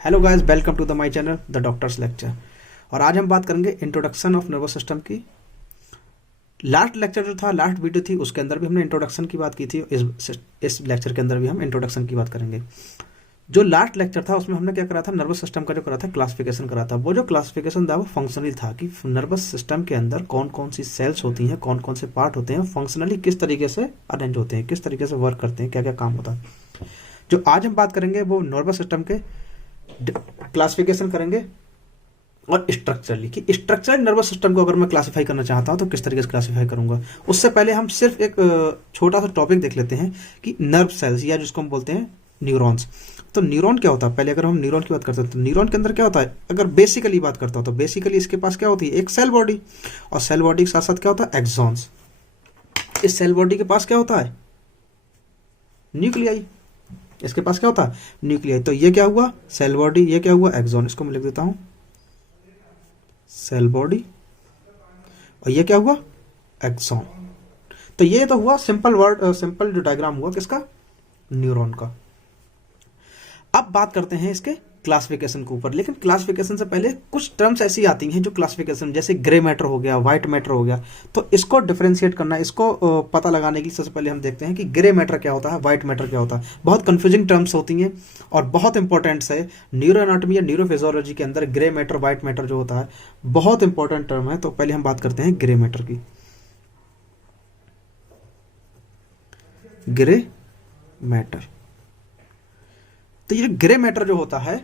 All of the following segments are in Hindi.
Hello guys, welcome to the my channel the doctors lecture. और आज हम बात करेंगे इंट्रोडक्शन ऑफ नर्वस सिस्टम की। लास्ट लेक्चर जो था, लास्ट वीडियो थी, उसके अंदर भी हमने इंट्रोडक्शन की बात की थी। इस लेक्चर के अंदर भी हम इंट्रोडक्शन की बात करेंगे। जो लास्ट लेक्चर था उसमें हमने क्या करा था, नर्वस सिस्टम का जो करा था क्लासिफिकेशन करा था। वो जो क्लासिफिकेशन था वो फंक्शनली था कि नर्वस सिस्टम के अंदर कौन कौन सी सेल्स होती हैं, कौन कौन से पार्ट होते हैं, फंक्शनली किस तरीके से अरेंज होते हैं, किस तरीके से वर्क करते हैं, क्या क्या काम होता है। जो आज हम बात करेंगे वो नर्वस सिस्टम के क्लासिफिकेशन करेंगे और स्ट्रक्चरली कि स्ट्रक्चरल नर्वस सिस्टम को अगर मैं क्लासिफाई करना चाहता हूं तो किस तरीके से क्लासिफाई करूंगा। उससे पहले हम सिर्फ एक छोटा सा टॉपिक देख लेते हैं कि नर्व सेल्स या जिसको हम बोलते हैं न्यूरॉन्स। तो न्यूरॉन क्या होता है, पहले अगर हम न्यूरॉन की बात करते हैं तो न्यूरॉन के अंदर क्या होता है, अगर बेसिकली बात करता हूं तो बेसिकली इसके पास क्या होती है, एक सेल बॉडी, और सेल बॉडी के साथ साथ क्या होता है, एक्सॉन्स। इस सेल बॉडी के पास क्या होता है, न्यूक्लियाई। इसके पास क्या होता है, न्यूक्लियाई। तो ये क्या हुआ, सेल बॉडी, ये क्या हुआ, एक्सॉन। इसको मैं लिख देता हूं सेल बॉडी, और ये क्या हुआ, एक्सॉन। तो ये तो हुआ सिंपल वर्ड, सिंपल जो डायग्राम हुआ किसका, न्यूरॉन का। अब बात करते हैं इसके क्लासिफिकेशन के ऊपर। लेकिन क्लासिफिकेशन से पहले कुछ टर्म्स ऐसी आती हैं जो क्लासिफिकेशन, जैसे ग्रे मैटर हो गया, व्हाइट मैटर हो गया, तो इसको डिफरेंशिएट करना, इसको पता लगाने के लिए सबसे पहले हम देखते हैं कि ग्रे मैटर क्या होता है, व्हाइट मैटर क्या होता है। बहुत कंफ्यूजिंग टर्म्स होती हैं और बहुत इंपॉर्टेंट है। न्यूरो एनाटॉमी या न्यूरो फिजियोलॉजी के अंदर ग्रे मैटर, व्हाइट मैटर जो होता है बहुत इंपॉर्टेंट टर्म है। तो पहले हम बात करते हैं ग्रे मैटर की। ग्रे मैटर, तो ये ग्रे मैटर जो होता है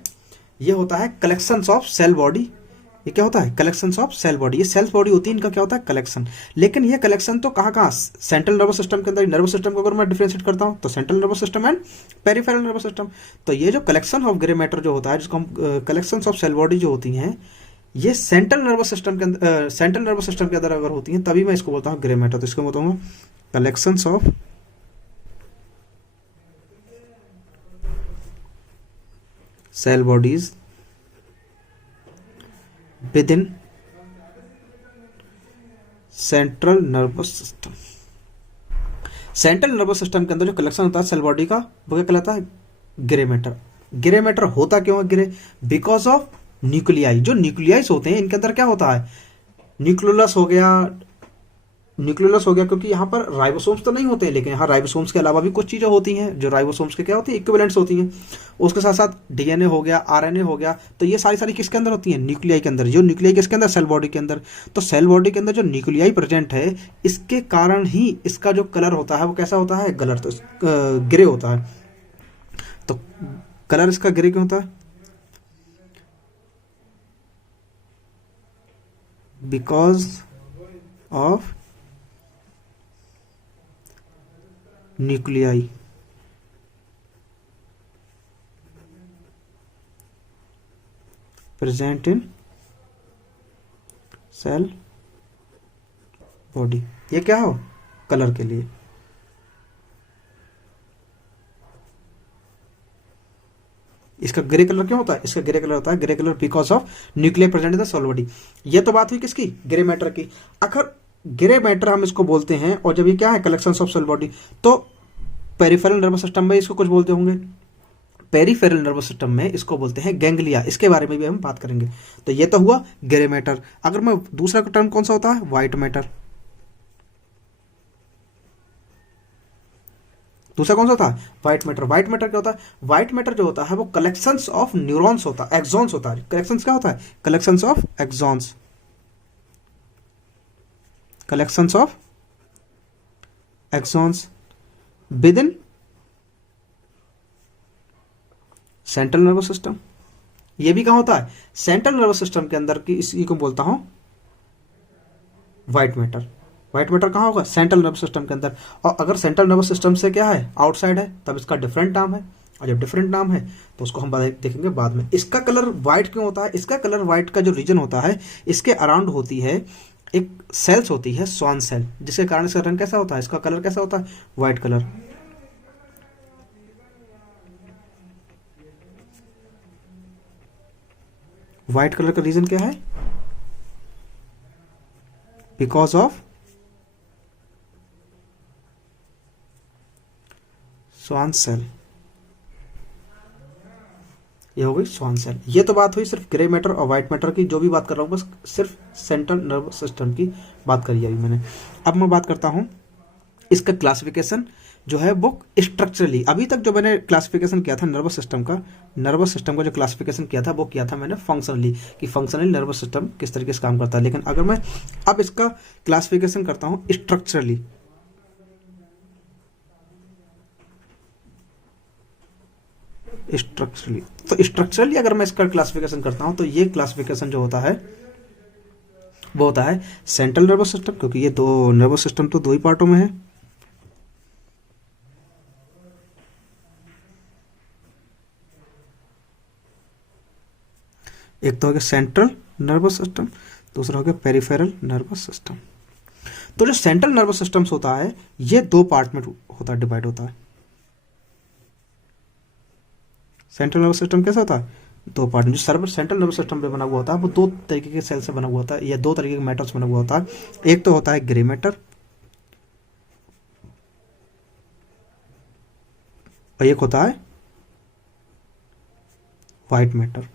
ये होता है कलेक्शंस ऑफ सेल बॉडी। ये क्या होता है, कलेक्शंस ऑफ सेल बॉडी। ये सेल्स बॉडी होती है, इनका क्या होता है, कलेक्शन। लेकिन ये कलेक्शन तो कहाँ कहाँ, सेंट्रल नर्वस सिस्टम के अंदर। नर्वस सिस्टम को अगर मैं डिफरेंशिएट करता हूं तो central nervous system and peripheral nervous system. तो ये जो कलेक्शन ऑफ ग्रे मैटर जो होता है, जिसको हम कलेक्शंस ऑफ सेल बॉडी जो होती हैं, ये सेंट्रल नर्वस सिस्टम के अंदर, सेंट्रल नर्वस सिस्टम के अंदर अगर होती हैं तभी मैं इसको बोलता हूँ ग्रे मैटर। तो इसको बताऊंगा collections of cell bodies within central nervous system. Central nervous system के अंदर जो कलेक्शन होता है सेल बॉडी का, वो क्या कहलाता है, ग्रे मैटर। ग्रे मैटर होता क्यों है ग्रे, बिकॉज ऑफ न्यूक्लियाई। जो न्यूक्लियाइस होते हैं इनके अंदर क्या होता है, न्यूक्लियोलस हो गया, न्यूक्लियोलस हो गया, क्योंकि यहाँ पर राइबोसोम्स तो नहीं होते हैं, लेकिन यहाँ राइबोसोम्स के अलावा भी कुछ चीजें होती हैं जो राइबोसोम्स के क्या होती है, इक्विवेलेंट्स होती हैं। उसके साथ साथ डीएनए हो गया, आरएनए हो गया। तो ये सारी सारी किसके अंदर होती हैं, न्यूक्लियाई के अंदर। जो न्यूक्लियाई किसके अंदर, सेल बॉडी के अंदर। तो सेल बॉडी के अंदर जो न्यूक्लियाई प्रेजेंट है, इसके कारण ही इसका जो कलर होता है वो कैसा होता है, कलर तो ग्रे होता है। तो कलर इसका ग्रे क्यों होता है, because of nuclei present in cell body. ये क्या हो, कलर के लिए। इसका ग्रे कलर क्यों होता है, इसका ग्रे कलर होता है, grey colour because of nuclear present in the cell body. ये तो बात हुई किसकी, ग्रे मैटर की। अगर ग्रे मैटर हम इसको बोलते हैं, और जब ये क्या है, कलेक्शंस ऑफ सेल बॉडी, तो पेरिफेरल नर्वस सिस्टम में इसको कुछ बोलते होंगे। पेरिफेरल नर्वस सिस्टम में इसको बोलते हैं गैंग्लिया। इसके बारे में भी हम बात करेंगे। तो ये तो हुआ ग्रे मैटर। अगर मैं दूसरा टर्म कौन सा होता है, व्हाइट मैटर। दूसरा कौन सा था, व्हाइट मैटर। व्हाइट मैटर क्या होता है, व्हाइट मैटर जो होता है वो कलेक्शंस ऑफ न्यूरॉन्स होता है, एक्सॉन्स होता है। कलेक्शंस क्या होता है, collections of axons, collections of axons within central nervous system. ये भी कहां होता है, सेंट्रल नर्वस सिस्टम के अंदर की। इसी को बोलता हूं व्हाइट मैटर। व्हाइट मैटर कहां होगा, सेंट्रल नर्वस सिस्टम के अंदर। और अगर सेंट्रल नर्वस सिस्टम से क्या है, आउटसाइड है, तब इसका डिफरेंट नाम है। और जब डिफरेंट नाम है तो उसको हम देखेंगे बाद में। इसका कलर व्हाइट क्यों होता है, इसका कलर व्हाइट का जो रीजन होता है, इसके अराउंड होती है एक सेल्स होती है, स्वान सेल, जिसके कारण इसका रंग कैसा होता है, इसका कलर कैसा होता है, व्हाइट कलर। व्हाइट कलर का रीजन क्या है, बिकॉज ऑफ स्वान सेल। ये हो गई श्वान सेल। ये तो बात हुई सिर्फ ग्रे मैटर और वाइट मैटर की, जो भी बात कर रहा हूँ बस सिर्फ सेंट्रल नर्वस सिस्टम की बात करी अभी मैंने। अब मैं बात करता हूँ इसका क्लासिफिकेशन जो है वो स्ट्रक्चरली। अभी तक जो मैंने क्लासिफिकेशन किया था नर्वस सिस्टम का जो क्लासिफिकेशन किया था वो किया था मैंने फंक्शनली, कि फंक्शनली नर्वस सिस्टम किस तरीके से काम करता है। लेकिन अगर मैं अब इसका क्लासिफिकेशन करता हूँ स्ट्रक्चरली, तो स्ट्रक्चरली अगर मैं इसका क्लासिफिकेशन करता हूं तो ये क्लासिफिकेशन जो होता है वो होता है सेंट्रल नर्वस सिस्टम, क्योंकि ये दो नर्वस सिस्टम तो दो ही पार्टों में है। एक तो हो गया सेंट्रल नर्वस सिस्टम, दूसरा हो गया पेरिफेरल नर्वस सिस्टम। तो जो सेंट्रल नर्वस सिस्टम्स होता है ये दो पार्ट में होता है, डिवाइड होता है। सेंट्रल नर्वस सिस्टम कैसा होता है, दो पार्ट में। जो सर्वर सेंट्रल नर्वस सिस्टम पे बना हुआ होता है वो दो तरीके के सेल से बना हुआ होता है, या दो तरीके के मैटर से बना हुआ होता है। एक तो होता है ग्रे मैटर और एक होता है व्हाइट मैटर।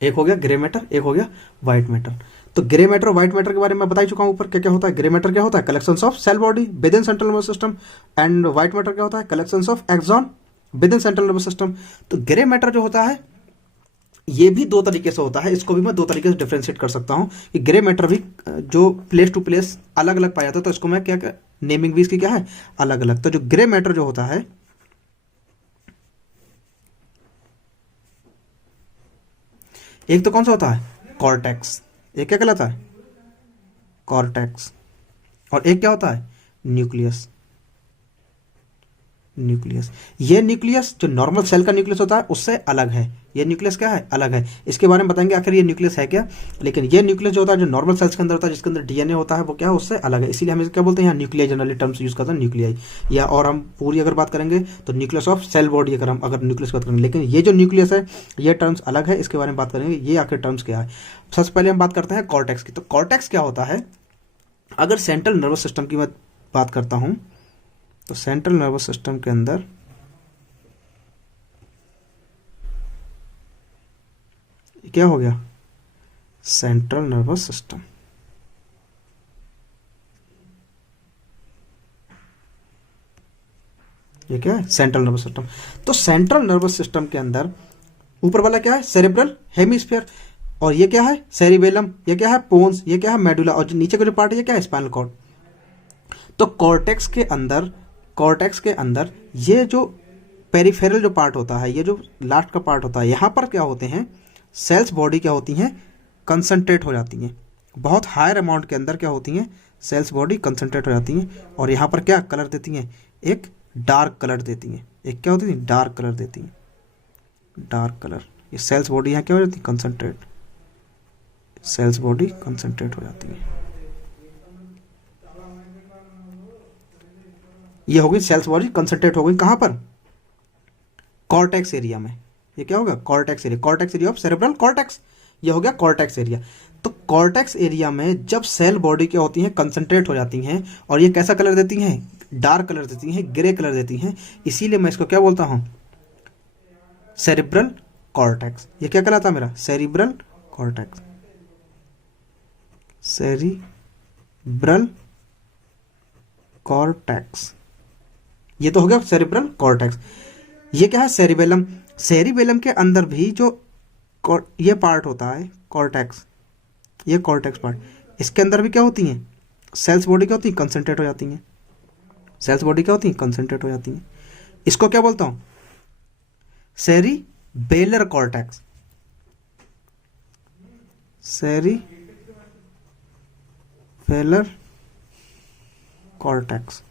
एक हो गया ग्रे मैटर, एक हो गया व्हाइट मैटर। तो ग्रे मैटर और व्हाइट मैटर के बारे में मैं बता ही चुका हूं ऊपर क्या क्या होता है। ग्रे मैटर क्या होता है, collections of cell body within central nervous system, and white matter क्या होता है, collections of axon within central nervous system. तो ग्रे मैटर जो होता है ये भी दो तरीके से होता है, इसको भी मैं दो तरीके से डिफरेंशिएट कर सकता हूं कि ग्रे मैटर भी जो प्लेस टू प्लेस अलग अलग पाया जाता है, तो इसको मैं क्या नेमिंग भी इसकी क्या है, अलग अलग। तो जो ग्रे मैटर जो होता है एक तो कौन सा होता है, कॉर्टेक्स, एक क्या कहलाता है, कॉर्टेक्स, और एक क्या होता है, न्यूक्लियस। ये न्यूक्लियस जो नॉर्मल सेल का न्यूक्लियस होता है उससे अलग है। ये न्यूक्लियस क्या है, अलग है। इसके बारे में बताएंगे आखिर ये न्यूक्लियस है क्या। लेकिन ये न्यूक्लियस जो होता है जो नॉर्मल सेल्स के अंदर होता है जिसके अंदर डीएनए होता है वो क्या है, उससे अलग है। इसीलिए हम इसे क्या बोलते हैं, यहाँ न्यूक्लियाई जनरली टर्म्स यूज करते हैं, न्यूक्लियाई। या और हम पूरी अगर बात करेंगे तो न्यूक्लियस ऑफ सेल बॉडी अगर न्यूक्लियस बात करेंगे। लेकिन ये जो न्यूक्लियस है ये टर्म्स अलग है, इसके बारे में बात करेंगे ये आखिर टर्म्स क्या है। सबसे पहले हम बात करते हैं कॉर्टेक्स की। तो कॉर्टेक्स क्या होता है, अगर सेंट्रल नर्वस सिस्टम की मैं बात करता हूं तो सेंट्रल नर्वस सिस्टम के अंदर क्या हो गया, सेंट्रल नर्वस सिस्टम। ये क्या है, सेंट्रल नर्वस सिस्टम। तो सेंट्रल नर्वस सिस्टम के अंदर ऊपर वाला क्या है, सेरेब्रल हेमिस्फीयर, और ये क्या है, सेरिबेलम, ये क्या है, पोन्स, ये क्या है, मेडुला, और जो नीचे का जो पार्ट है ये क्या है, स्पाइनल कॉर्ड। तो कॉर्टेक्स के अंदर ये जो पेरिफेरल जो पार्ट होता है, ये जो लास्ट का पार्ट होता है, यहां पर क्या होते हैं, सेल्स बॉडी क्या होती हैं, कंसंट्रेट हो जाती हैं। बहुत हायर अमाउंट के अंदर क्या होती हैं, सेल्स बॉडी कंसंट्रेट हो जाती हैं। और यहाँ पर क्या कलर देती हैं, एक डार्क कलर देती हैं। एक क्या होती है, डार्क कलर देती हैं, डार्क कलर। ये सेल्स बॉडी यहाँ क्या हो जाती है, कंसंट्रेट, सेल्स बॉडी कंसंट्रेट हो जाती है। ये हो गई सेल्स बॉडी कंसंट्रेट हो गई कहाँ पर, कॉर्टेक्स एरिया में। ये क्या होगा, cortex area, cortex area of cerebral cortex. ये हो गया कॉर्टेक्स एरिया। तो कॉर्टेक्स एरिया में जब सेल बॉडी क्या होती हैं, कंसंट्रेट हो जाती हैं, और ये कैसा कलर देती हैं, डार्क कलर देती हैं, ग्रे कलर देती हैं। इसीलिए मैं इसको क्या बोलता हूं, सेरेब्रल कॉर्टेक्स। ये क्या कहलाता है मेरा, सेरिब्रल कॉर्टेक्स, सेरिब्रल कॉर्टेक्स। ये तो हो गया सेरिब्रल कॉर्टेक्स। ये क्या है, सेरिबेलम। सेरिबेलम के अंदर भी जो ये पार्ट होता है कॉर्टेक्स, ये कॉर्टेक्स पार्ट, इसके अंदर भी क्या होती हैं, सेल्स बॉडी क्या होती है, कंसंट्रेट हो जाती हैं। सेल्स बॉडी क्या होती है, कंसंट्रेट हो जाती हैं। इसको क्या बोलता हूं, सेरिबेलर कॉर्टेक्स, सेरिबेलर कॉर्टेक्स।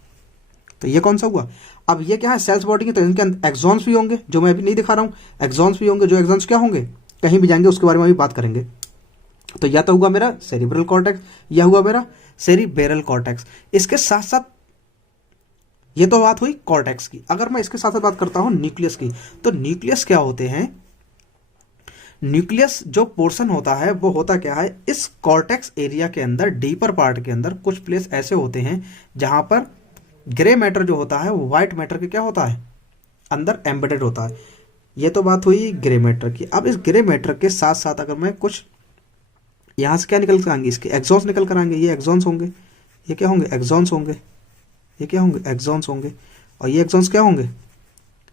तो ये कौन सा हुआ, अब ये क्या है, सेल्स बॉडी के, तो इनके अंदर एक्सॉन्स भी होंगे जो मैं अभी नहीं दिखा रहा हूं, एक्सॉन्स भी होंगे। जो एक्सॉन्स क्या होंगे, कहीं भी जाएंगे उसके बारे में भी बात करेंगे। तो या तो हुआ मेरा सेरिब्रल कॉर्टेक्स, या हुआ मेरा सेरिबेरल कॉर्टेक्स। इसके साथ साथ ये तो बात हुई कॉर्टेक्स की। अगर मैं इसके साथ साथ बात करता हूं न्यूक्लियस की, तो न्यूक्लियस क्या होते हैं, न्यूक्लियस जो पोर्शन होता है वो होता क्या है, इस कॉर्टेक्स एरिया के अंदर डीपर पार्ट के अंदर कुछ प्लेस ऐसे होते हैं जहां पर ग्रे मैटर जो होता है वो व्हाइट मैटर के क्या होता है, अंदर एम्बेडेड होता है। ये तो बात हुई ग्रे मैटर की। अब इस ग्रे मैटर के साथ साथ अगर मैं कुछ यहाँ से क्या निकल कर आएंगे, इसके एक्सॉन्स निकल कर आएंगे, ये एक्सॉन्स होंगे, ये क्या होंगे, एक्सॉन्स होंगे, ये क्या होंगे, एक्सॉन्स होंगे, और ये एक्सॉन्स क्या होंगे,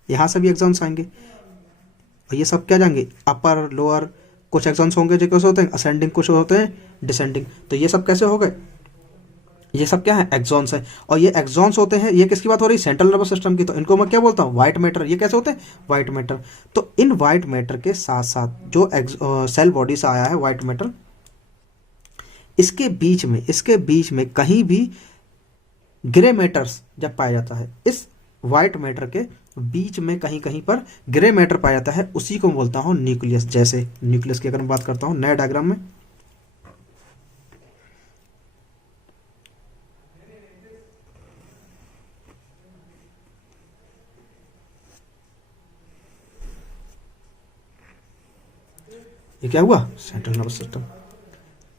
यहाँ से भी एक्सॉन्स आएंगे, और ये सब क्या जाएंगे, अपर लोअर। कुछ एक्सॉन्स होंगे जो कैसे होते हैं असेंडिंग, कुछ होते हैं डिसेंडिंग। तो ये सब कैसे हो गए, ये सब क्या है, एक्सॉन्स है। और ये एक्सॉन्स होते हैं, ये किसकी बात हो रही है, सेंट्रल नर्वस सिस्टम की। तो इनको मैं क्या बोलता हूँ, व्हाइट मैटर। ये कैसे होते हैं, व्हाइट मैटर। तो इन व्हाइट मैटर के साथ साथ जो सेल बॉडी से आया है व्हाइट मैटर, इसके बीच में कहीं भी ग्रे मैटर्स जब पाया जाता है, इस व्हाइट मैटर के बीच में कहीं कहीं पर ग्रे मैटर पाया जाता है, उसी को बोलता हूं न्यूक्लियस। जैसे न्यूक्लियस की अगर मैं बात करता हूं नए डायग्राम में, ये क्या हुआ, सेंट्रल नर्वस सिस्टम।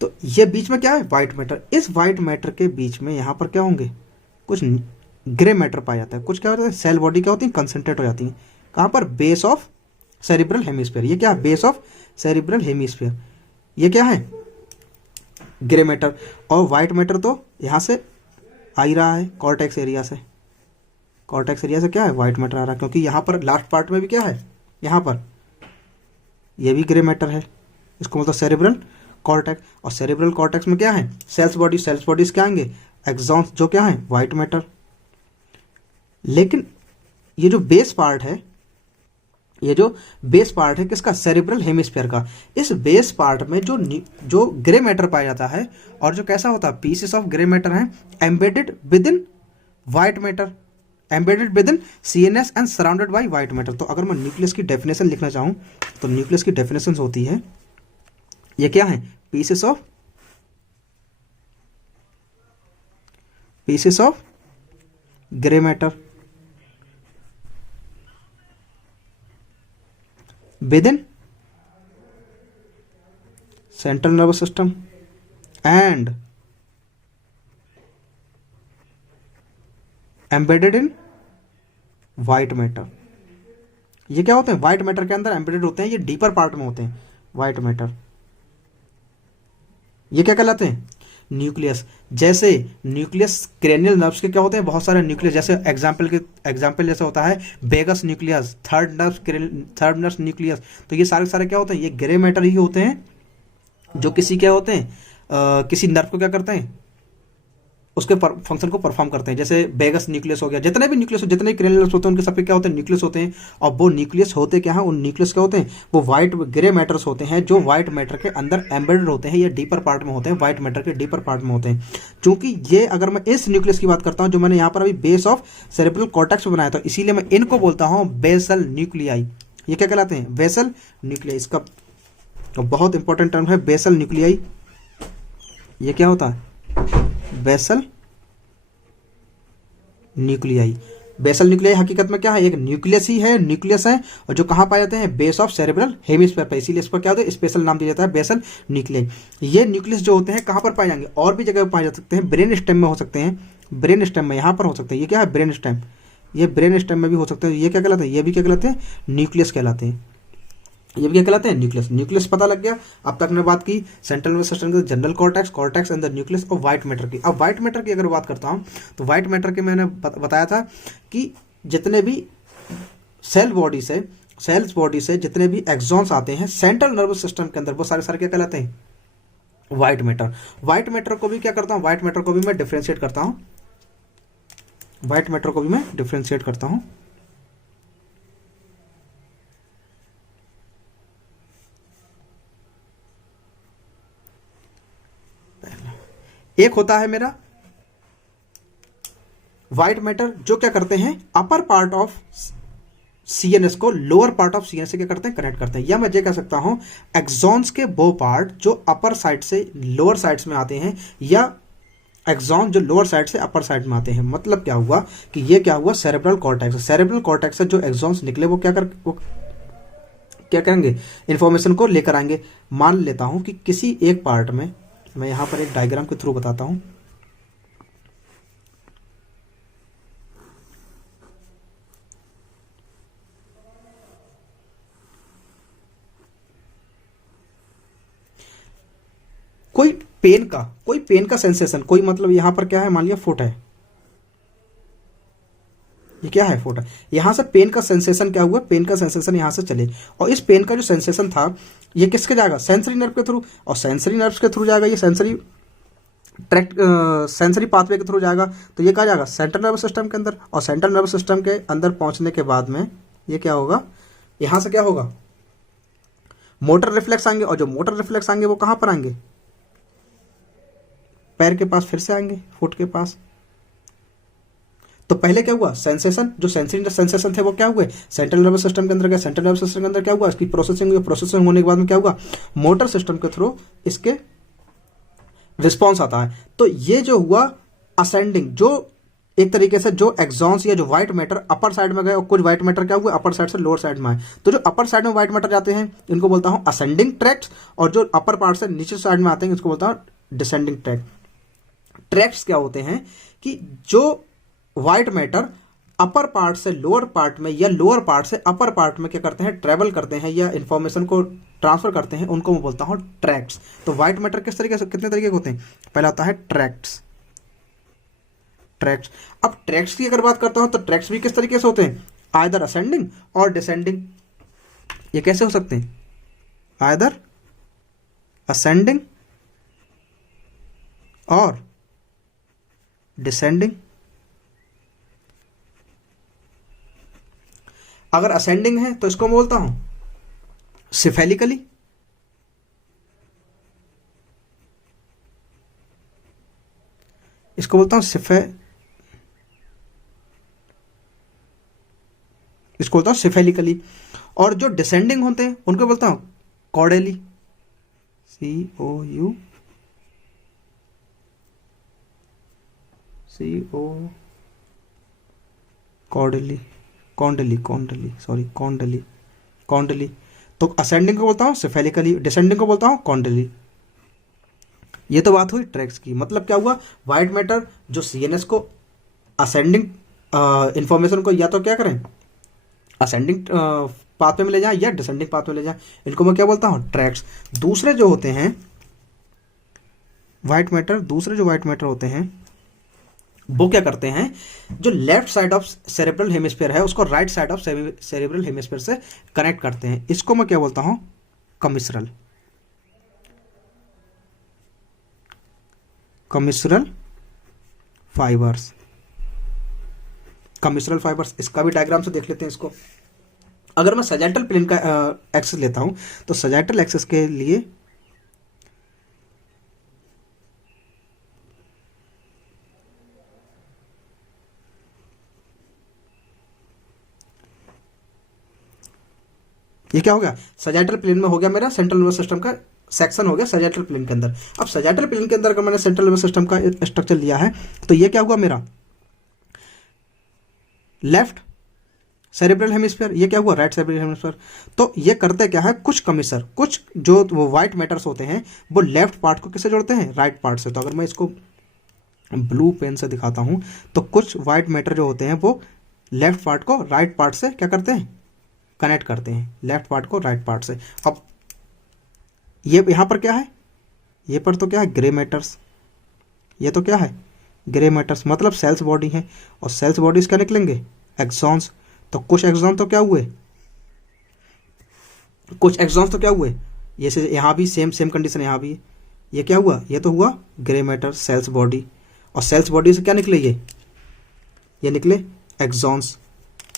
तो ये बीच में क्या है, व्हाइट मैटर। इस व्हाइट मैटर के बीच में यहां पर क्या होंगे, कुछ ग्रे मैटर पाया जाता है। कुछ क्या होता है, सेल बॉडी क्या होती है, कंसंट्रेट हो जाती है। कहां पर, बेस ऑफ सेरिब्रल हेमिस्फीयर। ये क्या है, बेस ऑफ सेरिब्रल हेमिस्फीयर। ये क्या है, ग्रे मैटर। और व्हाइट मैटर तो यहां से आ ही रहा है, कॉर्टेक्स एरिया से। कॉर्टेक्स एरिया से क्या है, व्हाइट मैटर आ रहा है, क्योंकि यहां पर लास्ट पार्ट में भी क्या है, यहां पर ये भी ग्रे मैटर है। इसको मतलब सेरिब्रल कॉर्टेक्स। और सेरिब्रल कॉर्टेक्स में क्या है, सेल्स बॉडी। सेल्स बॉडीज क्या आएंगे, एक्सॉन्स, जो क्या है, व्हाइट मैटर। लेकिन ये जो बेस पार्ट है, ये जो बेस पार्ट है किसका, सेरिब्रल हेमिस्फीयर का। इस बेस पार्ट में जो ग्रे मैटर पाया जाता है, और जो कैसा होता है, पीसेस ऑफ ग्रे मैटर हैं embedded with in white matter, embedded with in CNS and surrounded by white matter. तो अगर मैं न्यूक्लियस की डेफिनेशन लिखना चाहूं, तो न्यूक्लियस की डेफिनेशन होती है, ये क्या है, pieces of grey matter with in central nervous system and embedded in white matter. ये क्या होते हैं, व्हाइट मैटर के अंदर एम्बेडेड होते हैं, ये डीपर पार्ट में होते हैं व्हाइट मैटर। ये क्या कहलाते हैं, न्यूक्लियस। जैसे न्यूक्लियस क्रेनियल नर्व्स के क्या होते हैं, बहुत सारे न्यूक्लियस। जैसे एग्जांपल जैसे होता है vagus nucleus, third nerve nucleus. तो ये सारे सारे क्या होते हैं, ये ग्रे मैटर ही होते हैं, जो किसी क्या होते हैं, किसी नर्व को क्या करते हैं, उसके फंक्शन को परफॉर्म करते हैं। जैसे बेगस न्यूक्लियस हो गया, जितने भी न्यूक्लियस, जितने क्रेनियल नर्व्स होते हैं, उनके सबके क्या होते हैं, न्यूक्लियस होते हैं। और वो न्यूक्लियस होते क्या है, उन न्यूक्लियस क्या होते हैं, वो व्हाइट ग्रे मैटर्स होते हैं, जो व्हाइट मैटर के अंदर एम्बेडेड होते हैं। ये डीपर पार्ट में होते हैं, व्हाइट मैटर के डीपर पार्ट में होते हैं। क्योंकि ये, अगर मैं इस न्यूक्लियस की बात करता हूँ, जो मैंने यहाँ पर अभी बेस ऑफ सेरेब्रल कॉर्टेक्स बनाया था, इसीलिए मैं इनको बोलता हूँ बेसल न्यूक्लियाई। ये क्या कहलाते हैं, बेसल न्यूक्लियाई। इसका तो बहुत इंपॉर्टेंट टर्म है बेसल न्यूक्लियाई। ये क्या होता है, बेसल न्यूक्लियाई। बेसल न्यूक्लियाई हकीकत में क्या है, एक न्यूक्लियस ही है, न्यूक्लियस है, और जो कहाँ पाए जाते हैं, बेस ऑफ सेरेब्रल हेमिस्फीयर पर। इसीलिए इस पर क्या होता है, स्पेशल नाम दिया जाता है बेसल न्यूक्लियाई। ये न्यूक्लियस जो होते हैं कहाँ पर पाए जाएंगे, और भी जगह पाए जा सकते हैं। ब्रेन स्टेम में हो सकते हैं, ब्रेन स्टेम में यहाँ पर हो सकते हैं। ये क्या है, ब्रेन स्टेम। ये ब्रेन स्टेम में भी हो सकते हैं। ये क्या कहलाते हैं, ये भी क्या कहलाते हैं, न्यूक्लियस कहलाते हैं। ये भी क्या कहलाते हैं, न्यूक्लियस। न्यूक्लियस पता लग गया। अब तक ने बात की सेंट्रल नर्वस सिस्टम के general cortex and the nucleus और व्हाइट मैटर की। अब व्हाइट मैटर की अगर बात करता हूं, तो व्हाइट मैटर के मैंने बताया था कि जितने भी सेल्स बॉडी से जितने भी एक्सॉन्स आते हैं सेंट्रल नर्वस सिस्टम के अंदर, वो सारे सारे क्या कहलाते हैं, व्हाइट मैटर। व्हाइट मैटर को भी क्या करता हूं, व्हाइट मैटर को भी मैं डिफ्रेंशिएट करता हूं। व्हाइट मैटर को भी मैं डिफ्रेंशिएट करता हूं। एक होता है मेरा व्हाइट मैटर, जो क्या करते हैं, अपर पार्ट ऑफ सीएनएस को लोअर पार्ट ऑफ सीएनएस से क्या करते हैं, कनेक्ट करते हैं। या मैं ये कह सकता हूं एक्सॉन्स के वो पार्ट जो अपर साइड से लोअर साइड्स में आते हैं, या एक्सॉन जो लोअर साइड से अपर साइड में आते हैं। मतलब क्या हुआ कि ये क्या हुआ, सेरेब्रल कॉर्टेक्स। सेरेब्रल कॉर्टेक्स से जो एक्सॉन्स निकले वो क्या करेंगे, इंफॉर्मेशन को लेकर आएंगे। मान लेता हूं कि किसी एक पार्ट में, मैं यहां पर एक डायग्राम के थ्रू बताता हूं। पेन का, कोई पेन का सेंसेशन, कोई मतलब यहाँ पर क्या है, मान लिया फुट है, ये क्या है, फुट है, यहाँ से पेन का सेंसेशन क्या हुआ, पेन का सेंसेशन यहाँ से चले, और इस पेन का जो सेंसेशन था ये किसके जाएगा, सेंसरी नर्व के थ्रू, और सेंसरी नर्व्स के थ्रू जाएगा, ये सेंसरी ट्रैक्ट सेंसरी पाथवे के थ्रू जाएगा, तो ये कहा जाएगा सेंट्रल नर्वस सिस्टम के अंदर, और सेंट्रल नर्वस सिस्टम के अंदर पहुंचने के बाद में ये क्या होगा, यहाँ से क्या होगा, मोटर रिफ्लेक्स आएंगे, और जो मोटर रिफ्लेक्स आएंगे वो कहाँ पर आएंगे, पैर के पास फिर से आएंगे, फुट के पास। तो पहले क्या हुआ, सेंसेशन, जो सेंसरी सेंसेशन थे वो क्या हुए, सेंट्रल नर्वस सिस्टम के अंदर गए, सेंट्रल नर्वस सिस्टम के अंदर क्या हुआ, इसकी प्रोसेसिंग हुई, प्रोसेसिंग होने के बाद में क्या हुआ, मोटर सिस्टम के थ्रू इसके रिस्पॉन्स आता है। तो ये जो हुआ असेंडिंग, जो एक तरीके से जो एक्सॉन्स या जो व्हाइट मैटर अपर साइड में गए, और कुछ व्हाइट मैटर क्या हुए अपर साइड से लोअर साइड में आए, तो जो अपर साइड में व्हाइट मैटर जाते हैं इनको बोलता हूं असेंडिंग ट्रैक्ट्स, और जो अपर पार्ट से नीचे साइड में आते हैं इसको बोलता हूं डिसेंडिंग ट्रैक्ट। ट्रैक्ट्स क्या होते हैं कि जो व्हाइट मैटर अपर पार्ट से लोअर पार्ट में या लोअर पार्ट से अपर पार्ट में क्या करते हैं, ट्रेवल करते हैं या इंफॉर्मेशन को ट्रांसफर करते हैं, उनको मैं बोलता हूं ट्रैक्ट्स। तो व्हाइट मैटर किस तरीके से, कितने तरीके के होते हैं, पहला होता है ट्रैक्ट्स, ट्रैक्ट्स। अब ट्रैक्ट्स की अगर बात करता हूं तो ट्रैक्ट्स भी किस तरीके से होते हैं, आइदर असेंडिंग और डिसेंडिंग। ये कैसे हो सकते हैं, आइदर असेंडिंग और डिसेंडिंग। अगर असेंडिंग है तो इसको मैं बोलता हूं सिफेलिकली, इसको बोलता हूं इसको बोलता हूं सिफेलिकली। और जो डिसेंडिंग होते हैं उनको बोलता हूं कॉर्डेली, कॉर्डेली, कॉन्डली। तो असेंडिंग को बोलता हूं सिफेलिकली, डिसेंडिंग को बोलता हूं कॉन्डली। ये तो बात हुई ट्रैक्स की। मतलब क्या हुआ, व्हाइट मैटर जो सीएनएस को असेंडिंग इंफॉर्मेशन को या तो क्या करें, असेंडिंग पाथ में ले जाएं या डिसेंडिंग पाथ में ले जाएं, इनको मैं क्या बोलता हूं ट्रैक्स। दूसरे जो व्हाइट मैटर होते हैं वो क्या करते हैं, जो left side of cerebral hemisphere है उसको right side of cerebral hemisphere से कनेक्ट करते हैं। इसको मैं क्या बोलता हूं कमिसरल फाइबर्स। इसका भी डायग्राम से देख लेते हैं इसको। अगर मैं सजाइटल प्लेन का एक्सिस लेता हूं तो सजाइटल एक्सिस के लिए ये क्या हो गया, सजाइटल प्लेन में हो गया मेरा सेंट्रल नर्वस सिस्टम का सेक्शन हो गया सजाइटल प्लेन के अंदर। अब सजाइटल प्लेन के अंदर अगर मैंने सेंट्रल नर्वस सिस्टम का स्ट्रक्चर लिया है तो ये क्या हुआ मेरा लेफ्ट सेरेब्रल हेमिस्फीयर, ये क्या हुआ राइट सेरेब्रल हेमिस्फीयर। तो ये करते क्या है, कुछ जो वो व्हाइट मैटर्स होते हैं वो लेफ्ट पार्ट को किससे जोड़ते हैं, राइट पार्ट से। तो अगर मैं इसको ब्लू पेन से दिखाता हूं तो कुछ व्हाइट मैटर जो होते हैं वो लेफ्ट पार्ट को राइट पार्ट से क्या करते हैं, कनेक्ट करते हैं, लेफ्ट पार्ट को राइट पार्ट से। अब ये यहां पर क्या है, ये पर तो क्या है ग्रे मैटर्स, ये तो क्या है ग्रे मैटर्स, मतलब सेल्स बॉडी है, और सेल्स बॉडीज क्या निकलेंगे एक्सॉन्स। तो कुछ एक्सॉन तो क्या हुए, ये से यहां भी सेम कंडीशन, यहां भी ये क्या हुआ, ये तो हुआ ग्रे मैटर सेल्स बॉडी, और सेल्स बॉडी से क्या निकले, ये निकले एक्सॉन्स,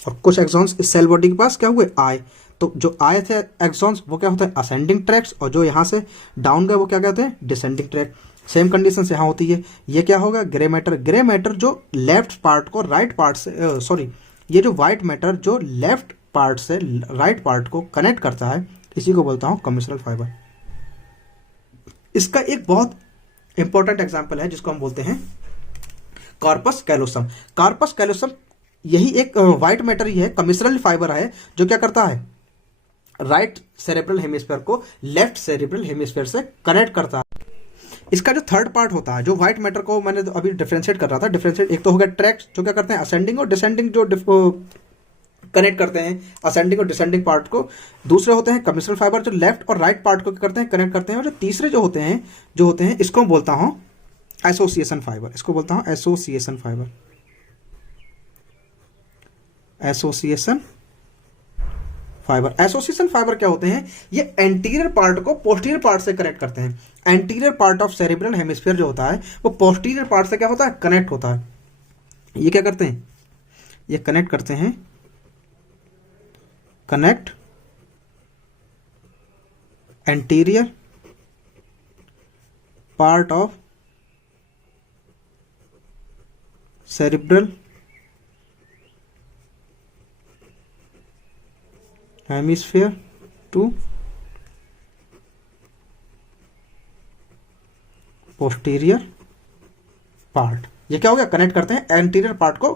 और कुछ एक्सॉन्स इस सेल बॉडी के पास क्या हुए आए। तो जो आए थे एक्सॉन्स वो क्या होते हैं असेंडिंग ट्रैक्ट्स, और जो यहाँ से डाउन गए वो क्या कहते हैं डिसेंडिंग ट्रैक्ट। सेम कंडीशन से यहाँ होती है। ये क्या होगा ग्रे मैटर जो लेफ्ट पार्ट को राइट पार्ट से ये जो व्हाइट मैटर जो लेफ्ट पार्ट से राइट पार्ट को कनेक्ट करता है, इसी को बोलता हूँ कमिसरल फाइबर। इसका एक बहुत इंपॉर्टेंट एग्जाम्पल है जिसको हम बोलते हैं कॉर्पस कैलोसम। यही एक व्हाइट मैटर ही है, कमिसरल फाइबर है, जो क्या करता है राइट सेरेब्रल हेमिस्फीयर को लेफ्ट सेरेब्रल हेमिस्फीयर से कनेक्ट करता है। इसका जो थर्ड पार्ट होता है, जो व्हाइट मैटर को मैंने अभी डिफरेंशिएट कर रहा था, एक तो हो गया ट्रैक्ट्स जो क्या करते हैं असेंडिंग और डिसेंडिंग जो कनेक्ट करते हैं असेंडिंग और डिसेंडिंग पार्ट को। दूसरे होते हैं कमिश्रल फाइबर जो लेफ्ट और राइट पार्ट को करते हैं, कनेक्ट करते हैं। और जो तीसरे जो होते हैं इसको बोलता हूं एसोसिएशन फाइबर, इसको बोलता हूं एसोसिएशन फाइबर। एसोसिएशन फाइबर क्या होते हैं? ये एंटीरियर पार्ट को पोस्टीरियर पार्ट से कनेक्ट करते हैं। Anterior part of cerebral hemisphere जो होता है वो पोस्टीरियर पार्ट से क्या होता है? कनेक्ट होता है। ये क्या करते हैं? ये कनेक्ट करते हैं, connect anterior part of cerebral hemisphere to posterior part. ये क्या हो गया? कनेक्ट करते हैं एंटीरियर पार्ट को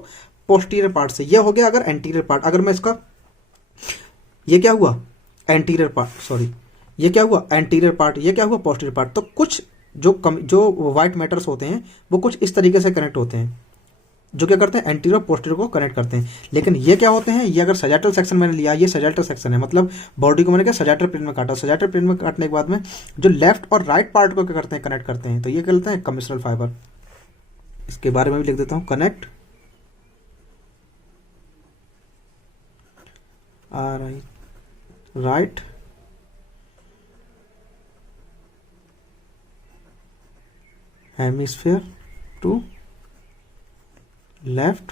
पोस्टीरियर पार्ट से। ये हो गया अगर एंटीरियर पार्ट। अगर मैं इसका ये क्या हुआ? एंटीरियर पार्ट, सॉरी ये क्या हुआ? Anterior part. ये क्या हुआ? Posterior part. तो कुछ जो व्हाइट मैटर्स होते हैं वो कुछ इस तरीके से कनेक्ट होते हैं, जो क्या करते हैं? एंटीरियर और पोस्टीरियर को कनेक्ट करते हैं। लेकिन ये क्या होते हैं? ये अगर सजाइटल सेक्शन मैंने लिया, ये सजाइटल सेक्शन है, मतलब बॉडी को मैंने क्या सजाइटल प्लेन में काटा। सजाइटल प्लेन में काटने के बाद में जो लेफ्ट और राइट पार्ट को क्या करते हैं? कनेक्ट करते हैं। तो ये कहते हैं कमिश्रल फाइबर। इसके बारे में भी लिख देता हूं, connect right hemisphere to left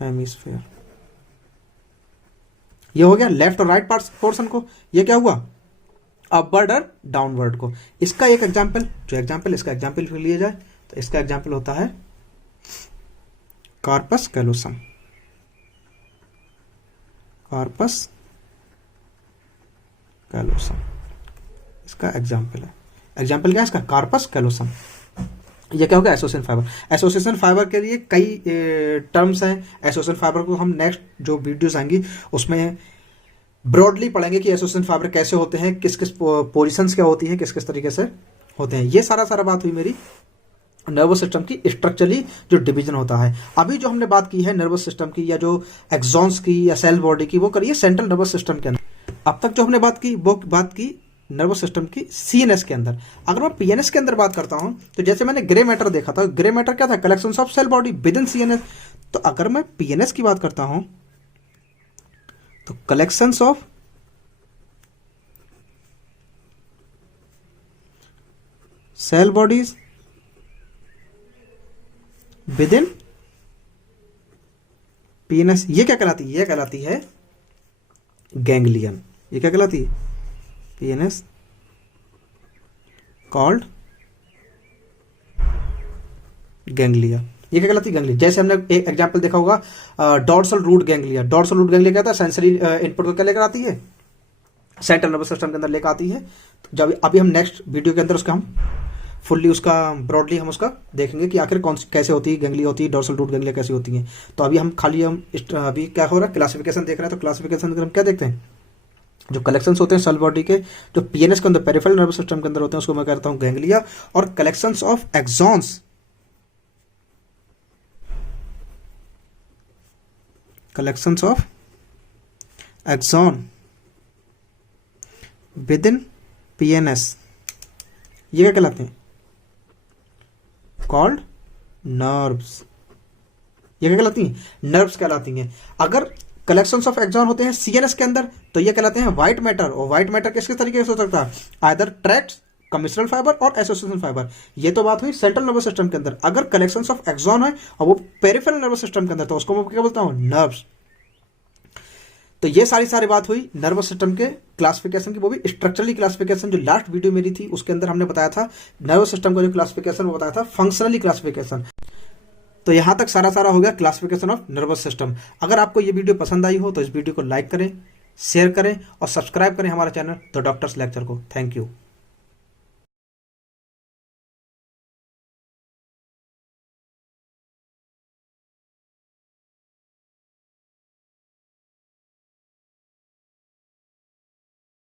hemisphere. ये हो गया लेफ्ट और राइट पोर्शन को। ये क्या हुआ? अपवर्ड और डाउनवर्ड को। इसका एक एग्जांपल, इसका एग्जांपल फिर लिया जाए तो इसका एग्जांपल होता है कार्पस कैलोसम। कार्पस कैलोसम इसका एग्जांपल है। एग्जांपल क्या है इसका? Corpus callosum. ये क्या होगा? Association fibre. एसोसिएशन फाइबर के लिए कई टर्म्स हैं। एसोसिएशन फाइबर को हम नेक्स्ट जो वीडियोस आएंगी उसमें ब्रॉडली पढ़ेंगे कि एसोसिएशन फाइबर कैसे होते हैं, किस किस पोजीशंस क्या होती हैं, किस किस तरीके से होते हैं। ये सारा बात हुई मेरी नर्वस सिस्टम की स्ट्रक्चरली जो डिवीजन होता है। अभी जो हमने बात की है नर्वस सिस्टम की या जो एक्सॉन्स की या सेल बॉडी की, वो करिए सेंट्रल नर्वस सिस्टम के अंदर। अब तक जो हमने बात की वो बात की नर्वस सिस्टम की सीएनएस के अंदर। अगर मैं पीएनएस के अंदर बात करता हूं तो जैसे मैंने ग्रे मैटर देखा था, ग्रे मैटर क्या था? Collections of cell body within CNS. तो अगर मैं पीएनएस की बात करता हूं तो collections of cell bodies within PNS. ये क्या कहलाती है? ये कहलाती है गैंग्लियन। ये क्या कहलाती है? PNS called ganglia. ये क्या कहलाती है? गैंग्लिया। जैसे हमने एक एग्जांपल देखा होगा dorsal root ganglia. Dorsal root ganglia क्या था? सेंसरी इनपुट को क्या लेकर आती है? सेंट्रल नर्वस सिस्टम के अंदर लेकर आती है। तो जब अभी हम नेक्स्ट वीडियो के अंदर उसका हम फुल्ली उसका ब्रॉडली हम उसका देखेंगे कि आखिर कैसे होती है गैंग्लिया होती है, डॉर्सल रूट गैंग्लिया कैसी होती है। तो अभी हम अभी क्या हो रहा है? क्लासिफिकेशन देख रहे हैं। तो क्लासिफिकेशन हम क्या देखते हैं? जो कलेक्शंस होते हैं सेल बॉडी के, जो पीएनएस के अंदर पेरिफेरल नर्वस सिस्टम के अंदर होते हैं, उसको मैं कहता हूं गैंग्लिया। और collections of axons, collections of axon within PNS, ये क्या कहलाते हैं? Called nerves. ये क्या कहलाती हैं? नर्व्स कहलाती हैं। अगर कलेक्शंस ऑफ एक्सॉन होते हैं सीएनएस के अंदर तो ये कहलाते हैं व्हाइट मैटर। और व्हाइट मैटर किस किस तरीके से हो सकता है? आइदर ट्रैक्ट्स, कमिश्रल फाइबर और एसोसिएशन फाइबर। ये तो बात हुई सेंट्रल नर्वस सिस्टम के अंदर। अगर कलेक्शंस ऑफ एक्सॉन है और वो पेरिफेरल नर्वस सिस्टम के अंदर तो उसको मैं क्या बोलता हूं? नर्व्स। तो ये सारी बात हुई नर्वस सिस्टम के क्लासिफिकेशन की, वो भी स्ट्रक्चरली क्लासिफिकेशन। जो लास्ट वीडियो मेरी थी उसके अंदर हमने बताया था नर्वस सिस्टम का जो क्लासिफिकेशन वो बताया था फंक्शनली क्लासिफिकेशन। तो यहां तक सारा हो गया क्लासिफिकेशन ऑफ नर्वस सिस्टम। अगर आपको ये वीडियो पसंद आई हो तो इस वीडियो को लाइक करें, शेयर करें और सब्सक्राइब करें हमारे चैनल द डॉक्टर्स लेक्चर को। Thank you.